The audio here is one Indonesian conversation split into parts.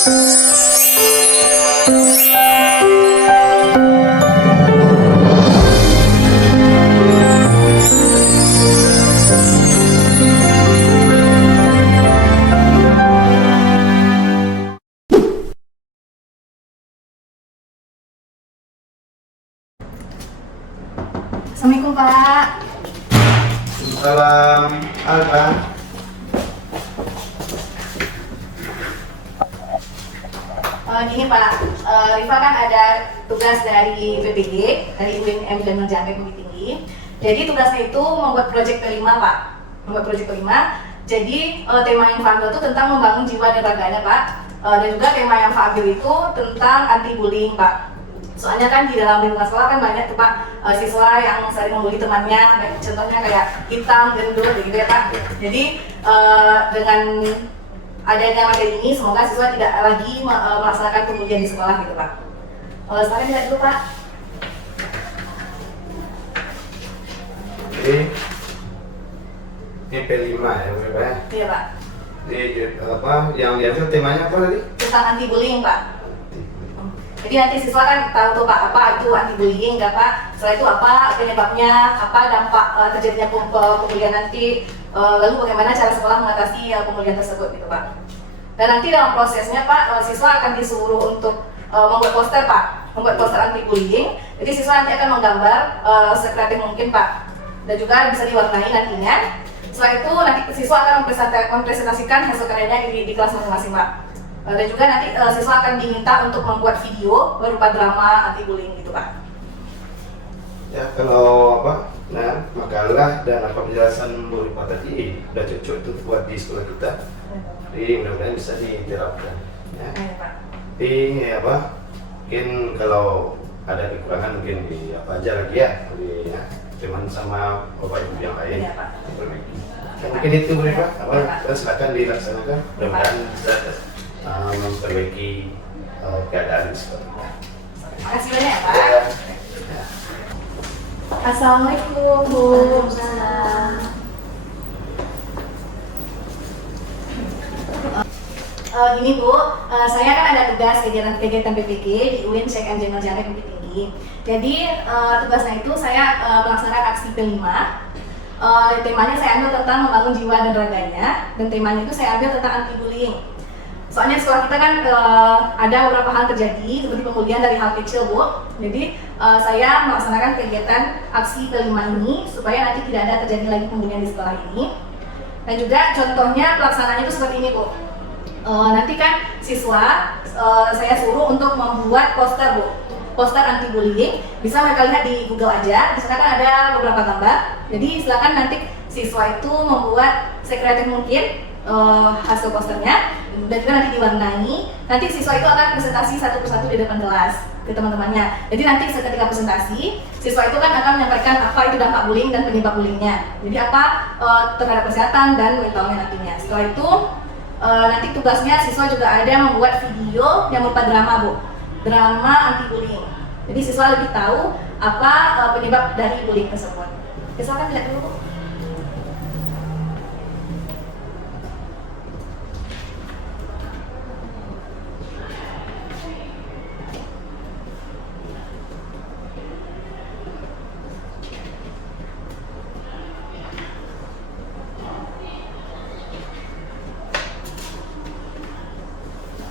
Assalamualaikum Pak. Salam, Alfa. Gini Pak, Rifa kan ada tugas dari PPG, dari UIN dan Jambi Bukit Tinggi. Jadi tugasnya itu membuat proyek kelima Pak, membuat proyek kelima. Jadi tema yang Pak ambil itu tentang membangun jiwa dan raganya Pak. Dan juga tema yang Pak ambil itu tentang anti bullying Pak. Soalnya kan di dalam lingkungan sekolah kan banyak tuh Pak siswa yang sering membuli temannya, contohnya kayak hitam, gendut, gitu ya Pak. Jadi dengan adanya materi ini, semoga siswa tidak lagi melaksanakan pembulian di sekolah gitu Pak. Sekarang lihat dulu Pak. Ini P5 ya Pak? Iya Pak. Ini apa? Yang diambil temanya apa tadi? Tentang anti bullying Pak. Jadi nanti siswa kan tahu tuh Pak, apa itu anti bullying nggak Pak? Setelah itu apa penyebabnya, apa dampak terjadinya pembulian nanti, lalu bagaimana cara sekolah mengatasi pembulian tersebut gitu Pak. Dan nanti dalam prosesnya Pak, siswa akan disuruh untuk membuat poster Pak, membuat poster anti bullying. Jadi siswa nanti akan menggambar sekreatif mungkin Pak, dan juga bisa diwarnai nantinya. Setelah itu nanti siswa akan mempresentasikan hasil karyanya di kelas masing-masing Pak. Dan juga nanti siswa akan diminta untuk membuat video berupa drama anti bullying gitu Pak. Ya kalau apa? Nah, makalah dan apa penjelasan Bu Rifa tadi udah cocok itu buat di sekolah kita. Jadi mudah-mudahan bisa diterapkan. Ya. Pak. Tapi apa? Mungkin kalau ada kekurangan mungkin di apa aja lagi ya, ya. Cuman sama bapak ibu yang lain. Iya Pak. Ya, mungkin itu Bu Rifa. Apa? Silakan dilaksanakan. Mudah-mudahan bisa memperbaiki keadaan seperti itu. Terima kasih banyak ya Pak. Ya. Assalamualaikum Bu. Waalaikumsalam. Gini Bu, saya kan ada tugas kegiatan PPG di UIN Syekh Anjing Jambi Bukit Tinggi. Jadi tugasnya itu saya melaksanakan aksi kelima. Temanya saya ambil tentang membangun jiwa dan raganya, dan temanya itu saya ambil tentang anti bullying. Soalnya sekolah kita kan ada beberapa hal terjadi seperti pembulian dari hal kecil Bu. Jadi saya melaksanakan kegiatan aksi kelima ini supaya nanti tidak ada terjadi lagi pembulian di sekolah ini. Dan juga contohnya pelaksanaannya itu seperti ini Bu. Nanti kan siswa saya suruh untuk membuat poster Bu, poster anti bullying. Bisa mereka lihat di Google aja. Di sana kan ada beberapa gambar. Jadi silakan nanti siswa itu membuat sekreatif mungkin hasil posternya, dan juga nanti diwarnai. Nanti siswa itu akan presentasi satu persatu di depan kelas ke teman-temannya. Jadi nanti ketika presentasi, siswa itu kan akan menyampaikan apa itu dampak bullying dan penyebab bullyingnya. Jadi apa terhadap kesehatan dan mentalnya nantinya. Setelah itu nanti tugasnya siswa juga ada membuat video yang berupa drama Bu, drama anti bullying. Jadi siswa lebih tahu apa penyebab dari bullying tersebut. Silakan lihat dulu Bu.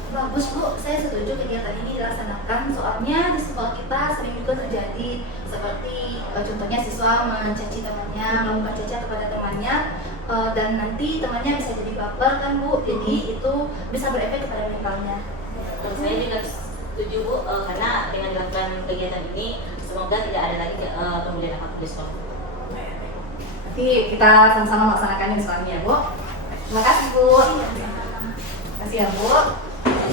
Bagus Bu, saya setuju kegiatan ini dilaksanakan. Soalnya di sekolah kita sering juga terjadi seperti contohnya siswa mencaci temannya, melakukan cacat kepada temannya, dan nanti temannya bisa jadi baper kan Bu. Jadi itu bisa berefek kepada mentalnya. Saya juga setuju Bu, karena dengan dilakukan kegiatan ini semoga tidak ada lagi pembulian apapun di sekolah. Nanti kita sama-sama melaksanakannya di sekolahnya ya Bu. Terima kasih Bu. Terima kasih ya Bu.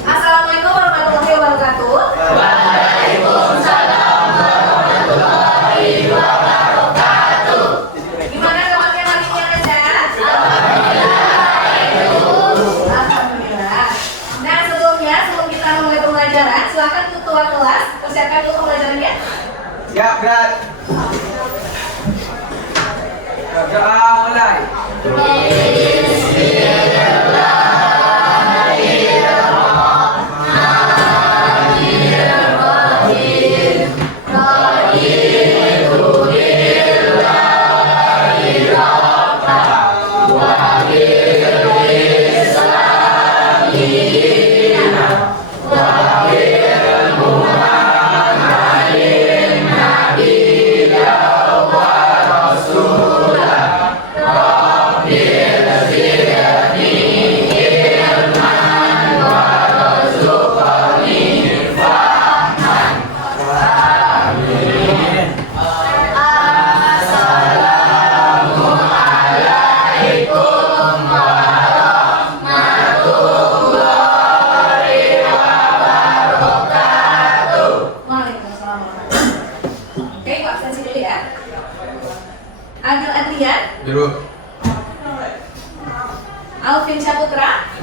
Assalamualaikum warahmatullahi wabarakatuh. Waalaikumsalam warahmatullahi wabarakatuh. Gimana kabarnya hari ini anak saya? Alhamdulillah. Nah sebelum kita mulai pembelajaran, silakan ketua kelas persiapkan dulu pembelajarannya. Siap, Brad. Doa mulai.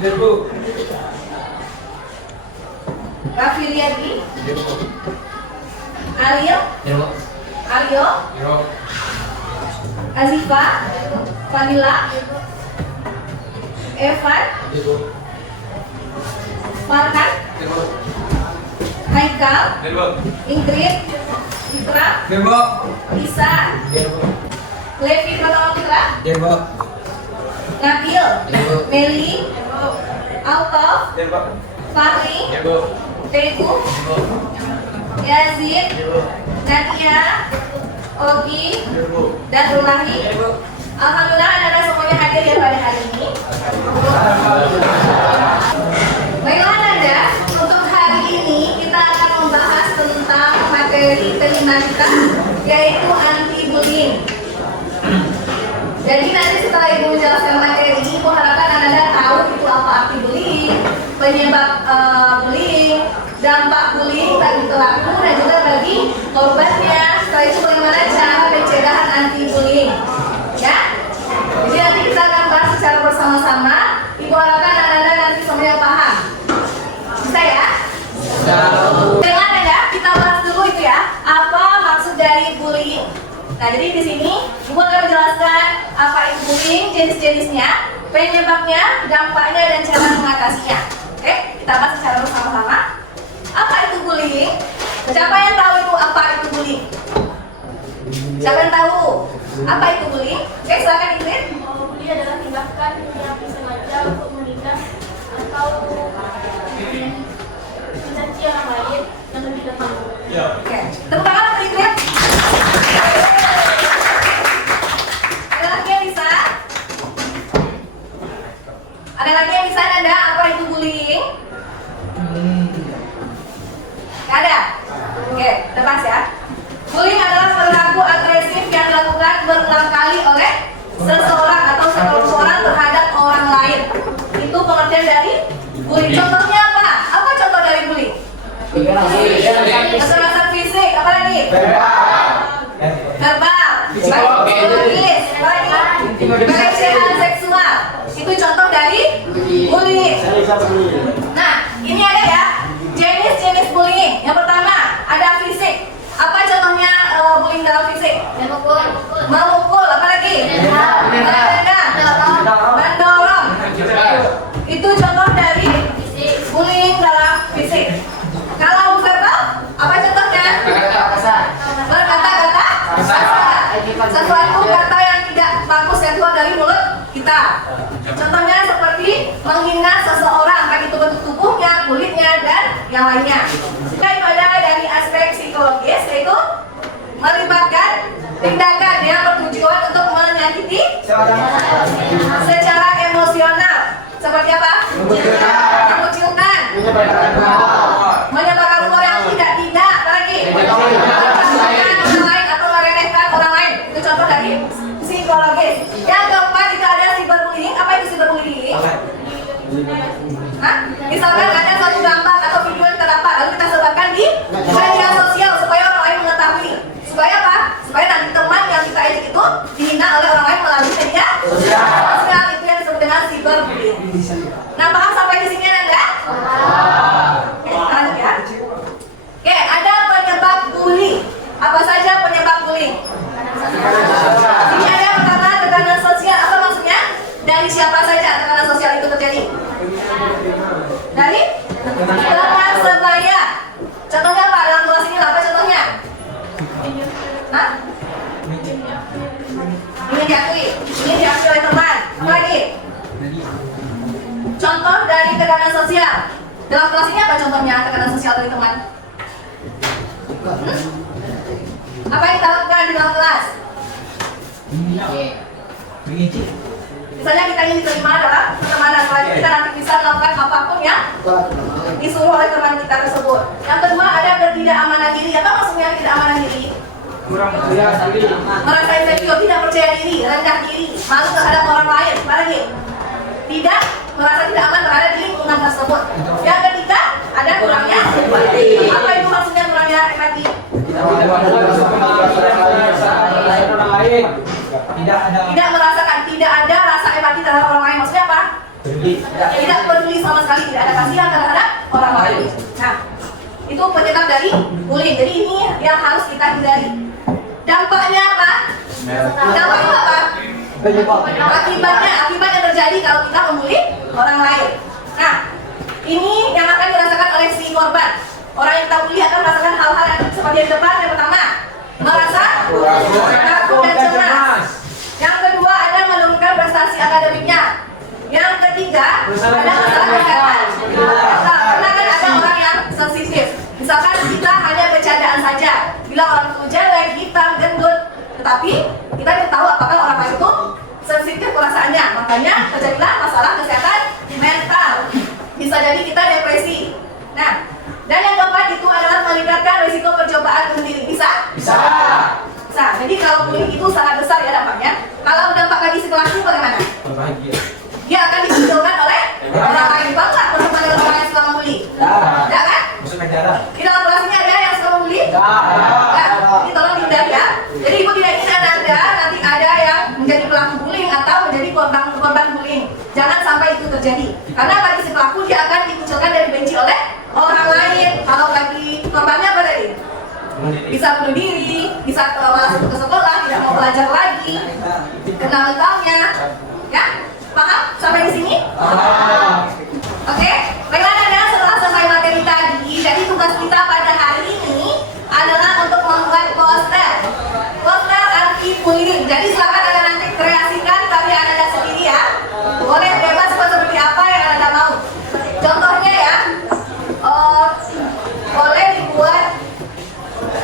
Hadir, Bu. Raffi Riyadi, Ariel, Aryo, Azifa, Vanilla, Evan, Farhan, Haikal, Ingrid, Fitra, Isa, Levi Pratama Putra, Nabil, Meli, Altof, Fahri, Teguh, Yazid, Nadia, Ogi, dan Rumahi. Alhamdulillah anak-anak semuanya hadir ya pada hari ini. Baiklah Nanda, untuk hari ini kita akan membahas tentang materi kelima kita, yaitu anti-bullying. Jadi nanti setelah Ibu menjelaskan materi, Ibu harapkan Anda tahu itu apa arti bullying, penyebab bullying, dampak bullying bagi pelaku dan juga bagi korbannya. Setelah itu bagaimana cara pencegahan anti-bullying. Ya, jadi nanti kita akan bahas secara bersama-sama. Ibu harapkan Anda nanti semuanya paham. Bisa ya? Dengan Anda kita bahas dulu itu ya, apa maksud dari bullying. Nah, jadi di sini Ibu akan menjelaskan apa itu bullying, jenis-jenisnya, penyebabnya, dampaknya, dan cara mengatasinya. Oke, kita bahas secara bersama-sama. Apa itu bullying? Siapa yang tahu itu apa itu bullying? Siapa yang tahu apa itu bullying? Oke, silakan Ingrid. Bully adalah tindakan yang disengaja untuk menindas atau mencaci orang lain yang lebih lemah. Oke, tepuk tangan untuk Ingrid. Ada lagi yang bisa? Ada lagi yang bisa Anda apa itu bullying? Gak ada? Oke, lepas ya. Bullying adalah perilaku agresif yang dilakukan berulang kali oleh seseorang atau sekelompok orang terhadap orang lain. Itu pengertian dari bullying. Contohnya apa? Apa contoh dari bullying? Kekerasan fisik, apa lagi? Verbal, psikologis, apa lagi? Pelecehan seksual. Itu contoh dari bullying. Nah, ini ada ya jenis-jenis bullying. Yang pertama ada fisik. Apa contohnya bullying dalam fisik? Memukul, apa lagi? Mendorong. Itu contoh dari bullying dalam fisik. Kalau verbal, apa contohnya? Berkata-kata kasar. Sesuatu kata yang tidak bagus yang keluar dari mulut kita. Contohnya seperti menghina seseorang, baik itu bentuk tubuhnya, kulitnya, dan yang lainnya. Daripada dari aspek psikologis, yaitu melibatkan tindakan yang bertujuan untuk menyakiti secara emosional. Seperti apa? Mengucilkan, menyebarkan rumor yang tidak, apa lagi? Orang lain atau meremehkan orang lain. Itu contoh dari psikologis. Yang keempat, jika ada cyberbullying. Apa itu cyberbullying? Hah? Misalkan ada suatu gambar atau video yang terdapat, lalu kita sebarkan di media sosial supaya orang lain mengetahui. Supaya apa? Supaya nanti teman yang kita ajak itu dihina oleh orang lain melalui media sosial. Itu yang disebut dengan cyberbullying. Nah, paham sampai di sini Anda? Oke, lanjut ya. Oke, ada penyebab bullying. Apa saja penyebab bullying? Ini ada yang pertama tekanan sosial. Apa maksudnya? Dari siapa saja tekanan sosial itu terjadi? Dari teman sebaya. Contohnya apa? Dalam kelas ini apa contohnya? Hah? Ingin diakui oleh teman. Apa lagi? Contoh dari tekanan sosial. Dalam kelas ini apa contohnya tekanan sosial dari teman? Apa yang kita lakukan di dalam kelas? Misalnya kita ingin diterima dalam pertemanan, kita nanti bisa melakukan apapun yang disuruh oleh teman kita tersebut. Yang kedua ada ketidakamanan diri. Apa maksudnya ketidakamanan diri? Merasa insecure, tidak percaya diri, rendah diri, malu terhadap orang lain. Apa lagi? Tidak merasa tidak aman berada di lingkungan tersebut. Yang ketiga ada kurangnya empati. Apa itu maksudnya kurangnya empati? Tidak merasakan, tidak ada rasa empati terhadap orang lain. Maksudnya apa? Tidak peduli sekali tidak ada kasihan terhadap orang lain. Nah, itu penyebab dari bullying. Jadi ini yang harus kita hindari. Dampaknya apa? Dampaknya apa? Akibat yang terjadi kalau kita membuli orang lain. Nah, ini yang akan dirasakan oleh si korban. Orang yang kita bully akan merasakan hal-hal yang seperti yang depan. Yang pertama, merasa takut dan cemas. Yang kedua, ada menurunkan prestasi akademiknya. Yang ketiga, ada masalah kesehatan. Karena kan ada orang yang sensitif. Misalkan kita hanya bercandaan saja, bilang orang itu jelek, hitam, gendut, tetapi kita tidak tahu apakah orang lain itu sensitif perasaannya. Makanya terjadilah masalah kesehatan mental. Bisa jadi kita depresi. Nah, dan yang keempat itu adalah meningkatkan risiko percobaan bunuh diri. Bisa? Bisa. Bisa. Jadi kalau bullying itu sangat besar ya dampaknya. Kalau dampak bagi si pelaku bagaimana? Bahagia. Dia akan dimunculkan oleh orang lain. Bangga bersama dengan orang yang suka membuli. Ya kan? Musuh negara. Di dalam kelasnya ada yang suka membuli? Ya. Ini tolong dihindari ya. Jadi ibu tidak ingin Anda nanti ada yang menjadi pelaku bullying atau menjadi korban bullying. Jangan sampai itu terjadi. Karena bagi si pelaku dia akan dimunculkan dan dibenci oleh orang lain. Kalau bagi korbannya apa tadi? Bisa bunuh diri, bisa malas ke sekolah, tidak mau belajar lagi, kena mentalnya. Ya? Paham sampai di sini? Oke, baiklah Nanda, setelah selesai materi tadi, jadi tugas kita pada hari ini adalah untuk membuat poster anti bullying. Jadi silakan Anda nanti kreasikan karya Anda sendiri ya. Boleh bebas seperti apa yang Anda mau. Contohnya ya, boleh dibuat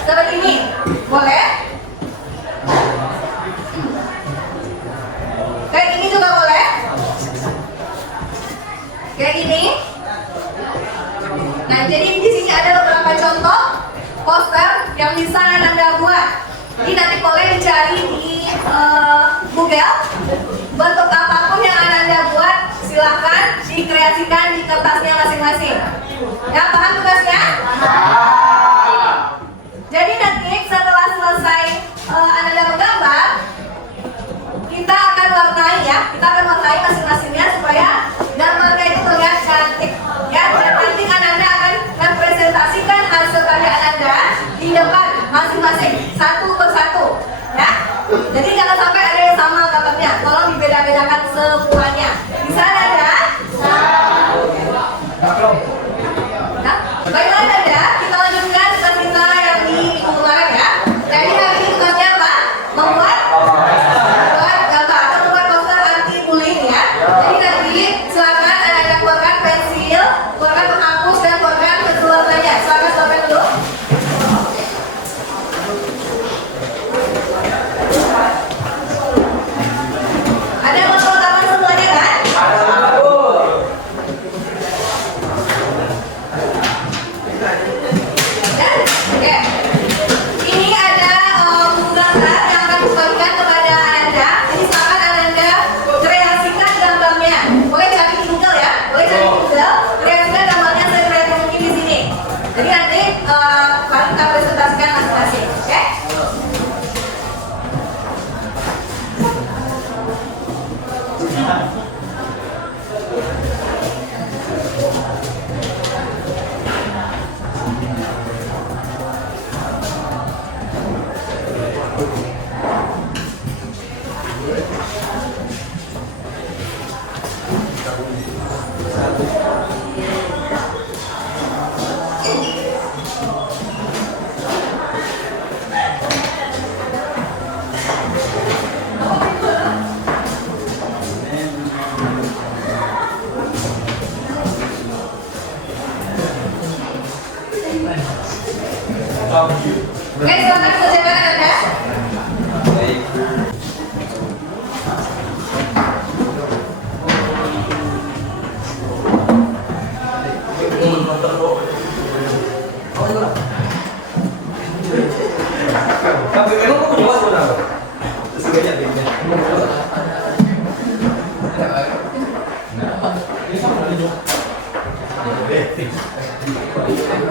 seperti ini, boleh? Kayak gini juga boleh? Kayak gini. Nah, jadi di sini ada beberapa contoh poster yang bisa Anda buat. Ini nanti boleh dicari di Google. Bentuk apapun yang Anda buat, silahkan dikreasikan di kertasnya masing-masing. Ya, paham tugasnya? Jadi nanti setelah selesai Anda menggambar, kita akan warnai ya, kita akan warnai masing-masingnya supaya gambarnya itu terlihat cantik. Ya, dan nanti Anda akan mempresentasikan hasil karya Anda di depan masing-masing, satu persatu. Ya, jadi jangan sampai ada yang sama gambarnya. Tolong dibeda-bedakan semuanya. Bisa Anda? Nah, baiklah Anda, kita lanjutkan tugas kita yang di minggu kemarin ya. Jadi hari ini tugasnya apa? Membuat gambar atau membuat poster anti bullying ya. Jadi nanti silakan Anda keluarkan pensil, keluarkan penghapus dan keluarkan keseluruhannya. Silakan stopin dulu. Ada yang mau pertama semuanya kan? Oke. Ini ada buku gambar yang akan dibagikan kepada Anda. Jadi silakan Anda kreasikan gambarnya. Boleh cari di Google ya. Boleh cari di Google. Kreasikan gambarnya sekreatif mungkin di sini. Jadi nanti baru kita presentasikan masing-masing. Oke? Oke, silakan kerjakan Anda. Tapi memang aku jual sebenarnya. Sebanyak ini.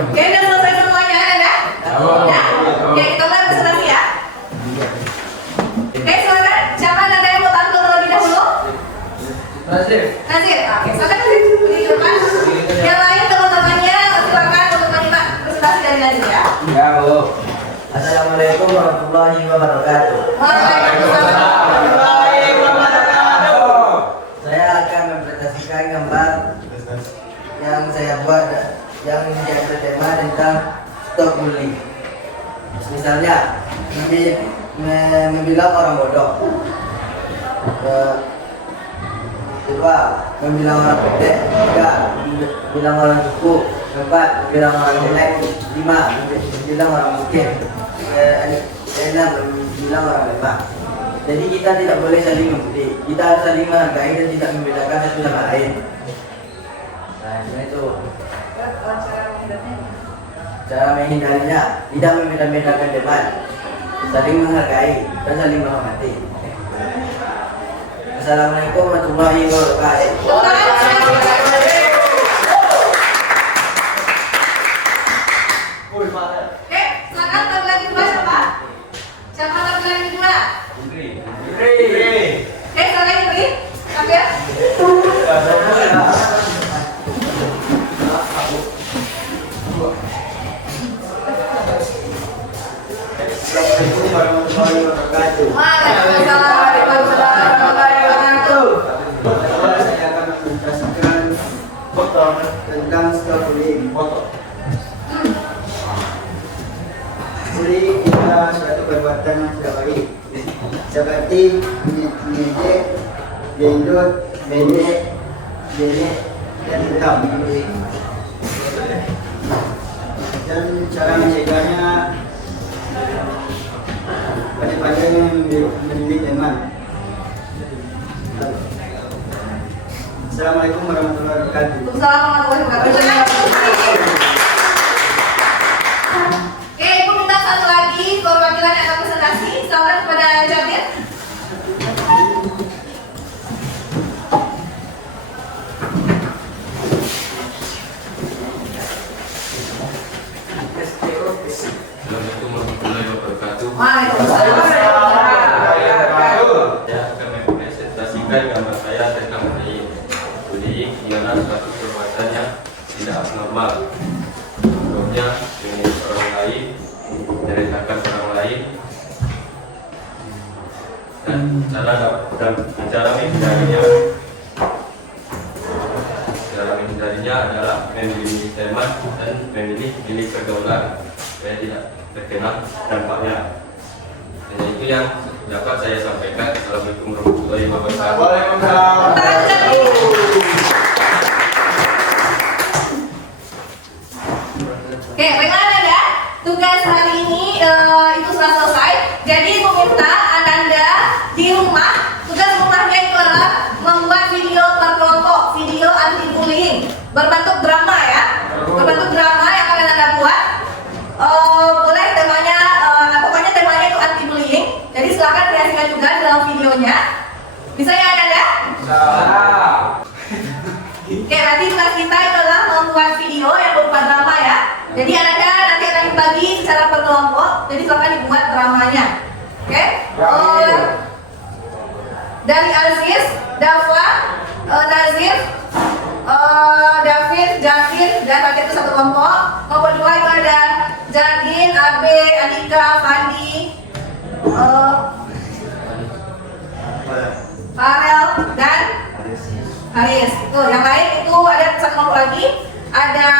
Oke, udah selesai semuanya Anda? Ya? Oke, kita mulai presentasi ya. Oke, silakan. Siapa Anda yang mau tampil terlebih dahulu? Nasir. Nasir. Oke, silakan Nasir. Di depan. Assalamualaikum warahmatullahi wabarakatuh. Saya akan mempresentasikan gambar yang saya buat yang menjadi tema tentang stop bullying. Misalnya, membilang orang bodoh. Kedua, membilang orang pendek. Tiga, membilang orang kuku. Empat, membilang orang jelek. Lima, membilang orang miskin. Enam, membilang orang lemah. Jadi kita tidak boleh saling membuli. Kita harus saling menghargai dan tidak membedakan satu sama lain. Nah, itu cara menghindarinya, tidak membeda-bedakan teman, saling menghargai dan saling menghormati. Assalamualaikum warahmatullahi wabarakatuh. Oke, silakan tampil lagi dua siapa? Siapa tampil lagi dua? Oke, silakan Indri. Tampil. Assalamualaikum warahmatullahi wabarakatuh. Waalaikumsalam warahmatullahi wabarakatuh. Saya akan mempresentasikan foto tentang stop bullying. Bullying adalah suatu perbuatan yang tidak baik, seperti mengejek, gendut, pendek, jelek, dan hitam. Dan cara mencegahnya pandai-pandai mendidik teman. Assalamualaikum warahmatullahi wabarakatuh. Waalaikumsalam warahmatullahi wabarakatuh. Oke, Ibu minta satu lagi perwakilan yang akan presentasi. Silakan kepada Jamil. Assalamualaikum warahmatullahi wabarakatuh. Waalaikumsalam warahmatullahi wabarakatuh. Saya akan mempresentasikan gambar saya tentang bullying. Bullying ialah suatu perbuatan yang tidak abnormal. Contohnya mengejek orang lain, merendahkan orang lain, dan cara menghindarinya adalah memilih teman dan memilih pilih pergaulan supaya tidak terkena dampaknya. Dan itu yang dapat saya sampaikan. Assalamualaikum warahmatullahi wabarakatuh. Oke, baiklah Ananda. Tugas hari ini itu sudah selesai. Jadi Ibu minta Ananda di rumah, tugas rumahnya itu adalah membuat video per kelompok, video anti bullying berbentuk drama ya, berbentuk drama yang akan Ananda buat. Boleh temanya, pokoknya temanya itu anti bullying. Jadi silakan kreasikan juga dalam videonya. Bisa ya Ananda? Bisa. Oke, nanti tugas kita itu adalah membuat video yang berupa drama ya. Jadi Ananda nanti akan dibagi secara per kelompok. Jadi silakan dibuat dramanya. Oke? Dari Aziz, Dafa, Nazif, David, Jafir, dan nanti itu satu kelompok. Kelompok dua itu ada Jardin, Abe, Andika, Fandi, Farel, dan Haris. Itu yang lain itu ada satu kelompok lagi. Ada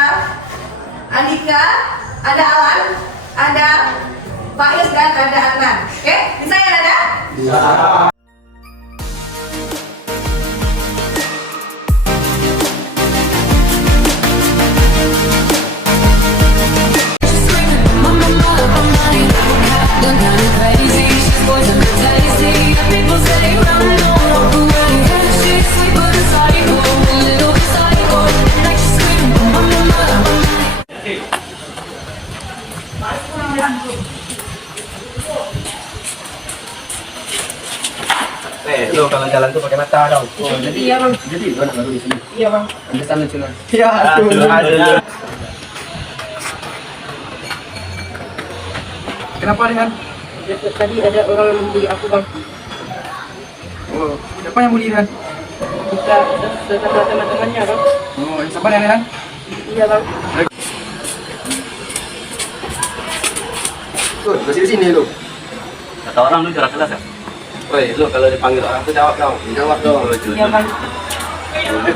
Andika, ada Alan, ada Faiz, dan ada Adnan. Oke? Bisa ya Nanda? Bisa. Lo kalau jalan tuh pakai mata dong. Oh, jadi iya bang. Jadi lo anak baru di sini. Iya bang. Pantesan lucu lah. Iya. Aduh. Kenapa dengan? Tadi ada orang yang membuli aku bang. Oh, siapa yang bully kan? Kita sama teman-temannya bang. Oh, siapa yang kan? Iya bang. Masih di sini lu. Kata orang lu jarak kelas ya? Woi, lu kalau dipanggil orang tuh jawab dong. Jawab dong. Iya bang.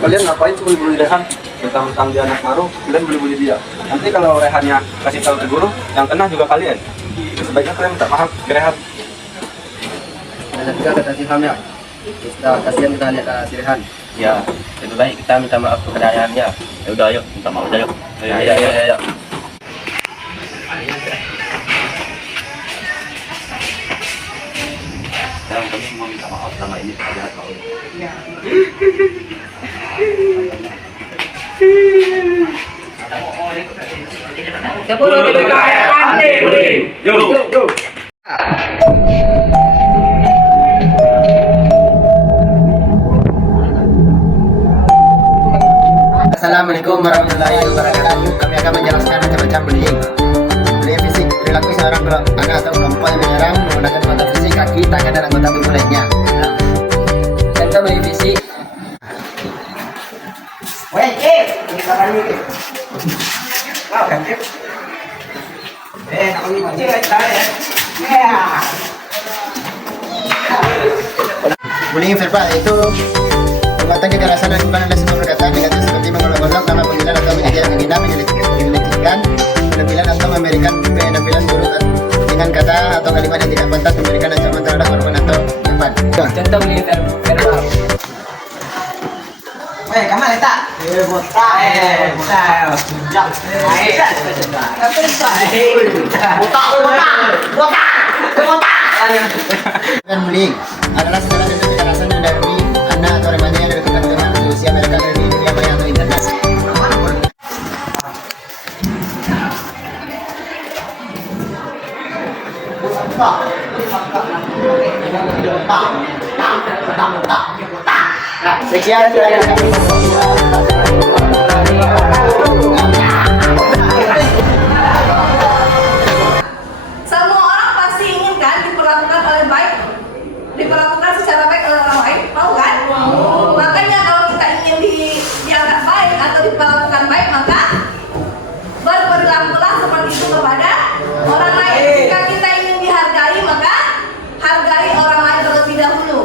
Kalian ngapain cuma bully Rehan? Mentang-mentang dia anak Maru, kalian bully dia. Nanti kalau Rehannya kasih tahu ke guru, yang kena juga kalian. Sebaiknya kalian minta maaf ke Rehan. Ada juga kata si Ham ya. Kita kasihan kita lihat si Rehan. Ya, lebih baik kita minta maaf kepada ayahnya. Ya udah, ayo minta maaf aja yuk. Ayo. Sekarang kami mau minta maaf sama ini kepada kau. Assalamualaikum warahmatullahi wabarakatuh. Kami akan menjelaskan macam-macam bullying. Bullying fisik perilaku seorang anak atau kelompok yang menyerang menggunakan anggota fisik, kaki, tangan, dan anggota tubuh lainnya. Contoh bullying fisik. Bullying verbal itu perbuatan kekerasan dan bukan ada sebuah perkataan negatif seperti mengolok-olok, nama panggilan atau menjadi menghina, menyelidikan, penampilan atau memberikan penampilan buruk dengan kata atau kalimat yang tidak pantas, memberikan ancaman terhadap korban atau korban. Contoh bullying verbal. Weh, kamu letak. Botak. Dan bullying adalah segala bentuk kekerasan yang dahului anak atau remaja yang dilakukan dengan usia mereka dari dunia maya atau internet. Sekian dari kami. Semua orang pasti inginkan diperlakukan secara baik oleh orang lain, mau kan? Makanya kalau kita ingin dianggap baik atau diperlakukan baik, maka berperilakulah seperti itu kepada orang lain. Jika kita ingin dihargai, maka hargai orang lain terlebih dahulu.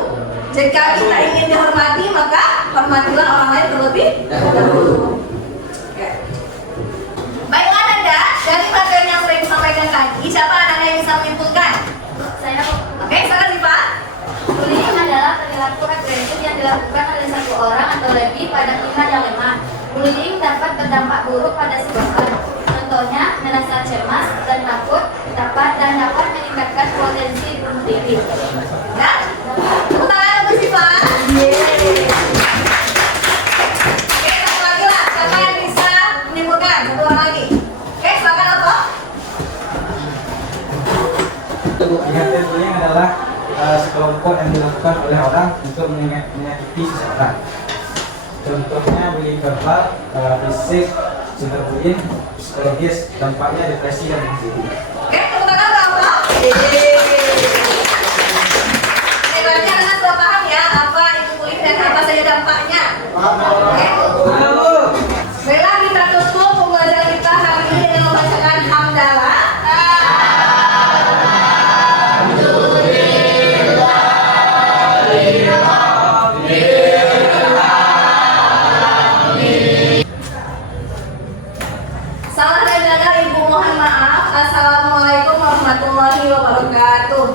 Jika kita ingin dihormati, maka hormatilah orang lain terlebih dahulu. Oke. Baiklah Nanda, dari materi yang sudah disampaikan tadi, siapa Nanda yang bisa menyimpulkan? Saya Oke, silakan Siva. bullying adalah perilaku agresif yang dilakukan oleh satu orang atau lebih pada pihak yang lemah. Bullying dapat berdampak buruk pada si korban. Contohnya, merasa cemas dan takut dapat meningkatkan potensi bunuh diri. Ya, tepuk tangan untuk Siva. Oke, satu lagi lah. Siapa yang bisa menyimpulkan? Satu orang lagi. Oke, silakan Otto. Bullying adalah sekelompok yang dilakukan oleh orang untuk menyakiti seseorang. Contohnya bullying verbal, fisik, cyberbullying, psikologis, dampaknya depresi dan anxiety. Oke, tepuk tangan untuk Otto. Oke, berarti anak sudah paham ya apa itu bullying dan apa saja dampaknya. Oke. Baiklah, kita tutup pembelajaran kita hari ini dengan membacakan hamdalah. Salah dan benar Ibu mohon maaf. Assalamualaikum warahmatullahi wabarakatuh.